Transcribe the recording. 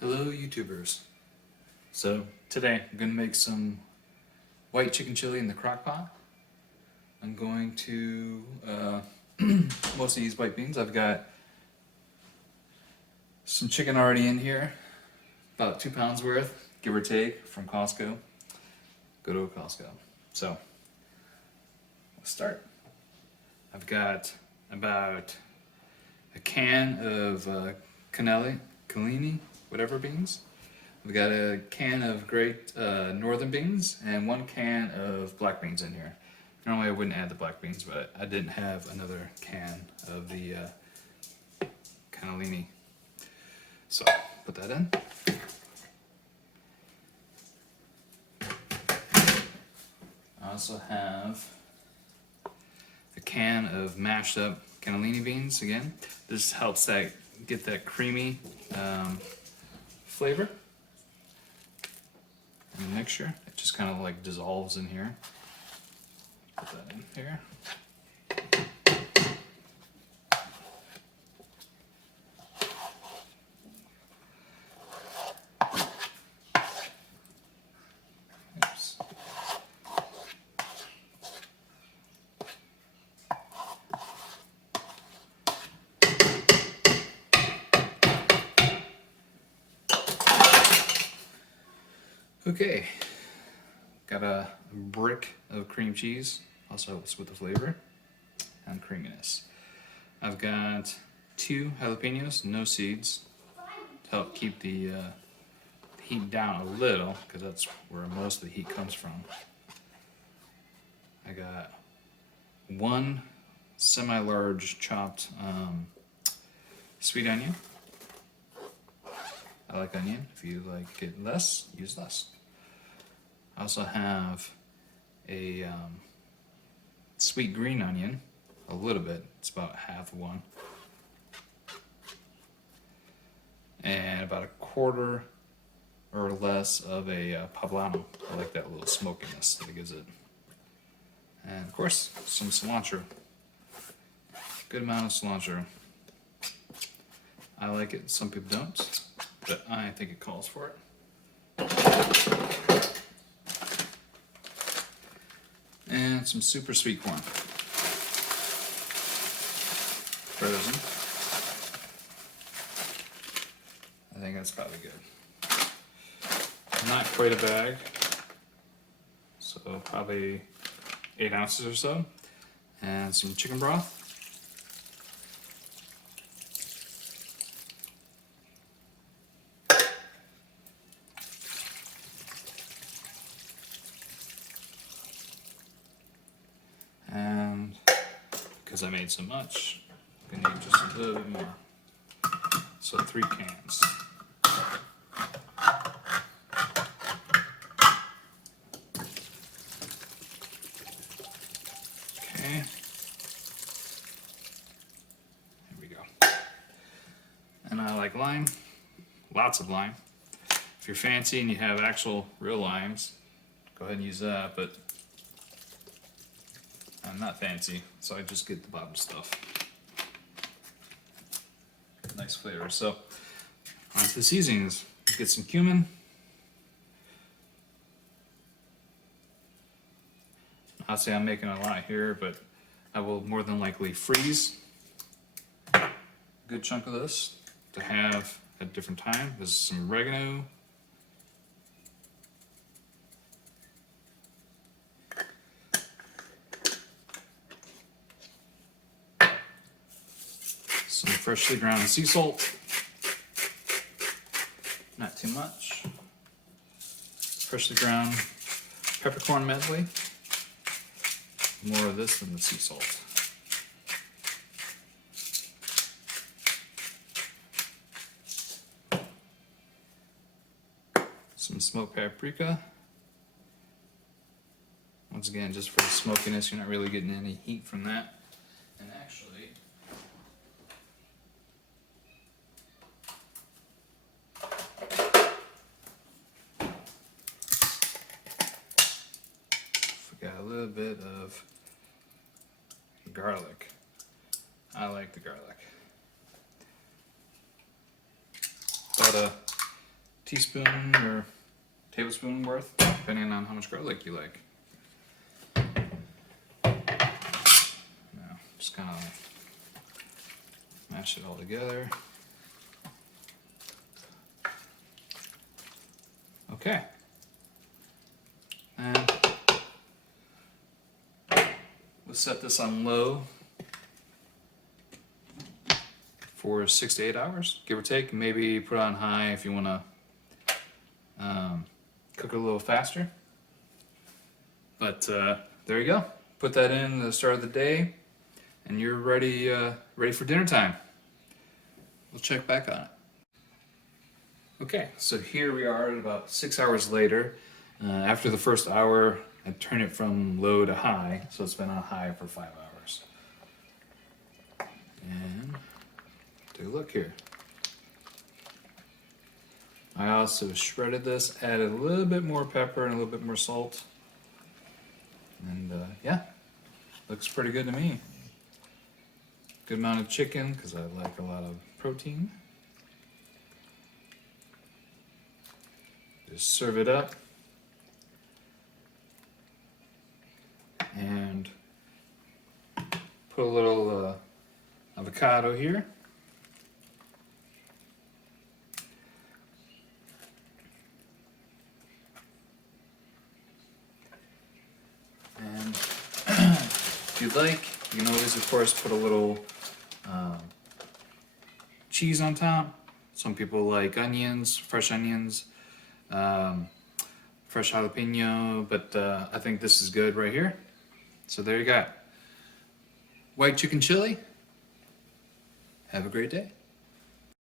Hello YouTubers. So today I'm going to make some white chicken chili in the crock pot. I'm going to mostly use white beans. I've got some chicken already in here, about 2 pounds worth, give or take, from Costco. Go to a Costco. So let's start. I've got about a can of Cannellini, whatever beans. We've got a can of great northern beans and 1 can of black beans in here. Normally I wouldn't add the black beans, but I didn't have another can of the Cannellini. So put that in. I also have a can of mashed up cannellini beans again. This helps that get that creamy flavor in the mixture. It just kind of like dissolves in here. Put that in here. Oops. Okay, got a brick of cream cheese, also helps with the flavor and creaminess. I've got 2 jalapenos, no seeds, to help keep the heat down a little, because that's where most of the heat comes from. I got 1 semi-large chopped sweet onion. I like onion. If you like it less, use less. I also have a sweet green onion, a little bit. It's about half of one. And about 1/4 or less of a Poblano. I like that little smokiness that it gives it. And of course, some cilantro. Good amount of cilantro. I like it, some people don't, but I think it calls for it. And some super sweet corn. Frozen. I think that's probably good. Not quite a bag, so probably 8 ounces or so. And some chicken broth. And because I made so much, I'm gonna need just a little bit more. So 3 cans. Okay. There we go. And I like lime, lots of lime. If you're fancy and you have actual real limes, go ahead and use that, but I'm not fancy, so I just get the bottom stuff. Nice flavor. So, on to the seasonings. Get some cumin. I'll say I'm making a lot here, but I will more than likely freeze a good chunk of this to have at a different time. This is some oregano. Some freshly ground sea salt, not too much. Freshly ground peppercorn medley, more of this than the sea salt. Some smoked paprika. Once again, just for the smokiness, you're not really getting any heat from that. And actually, got a little bit of garlic. I like the garlic. About teaspoon or tablespoon worth, depending on how much garlic you like. Now, just kind of mash it all together. Okay. And we'll set this on low for 6 to 8 hours, give or take. Maybe put it on high if you want to cook it a little faster. But there you go. Put that in at the start of the day, and you're ready for dinner time. We'll check back on it. Okay, so here we are at about 6 hours later. After the first hour, I turn it from low to high, so it's been on high for 5 hours. And take a look here. I also shredded this, added a little bit more pepper and a little bit more salt. And yeah, looks pretty good to me. Good amount of chicken, because I like a lot of protein. Just serve it up. And put a little avocado here. And if you'd like, you can always, of course, put a little cheese on top. Some people like onions, fresh onions, fresh jalapeno, but I think this is good right here. So there you go. White chicken chili. Have a great day.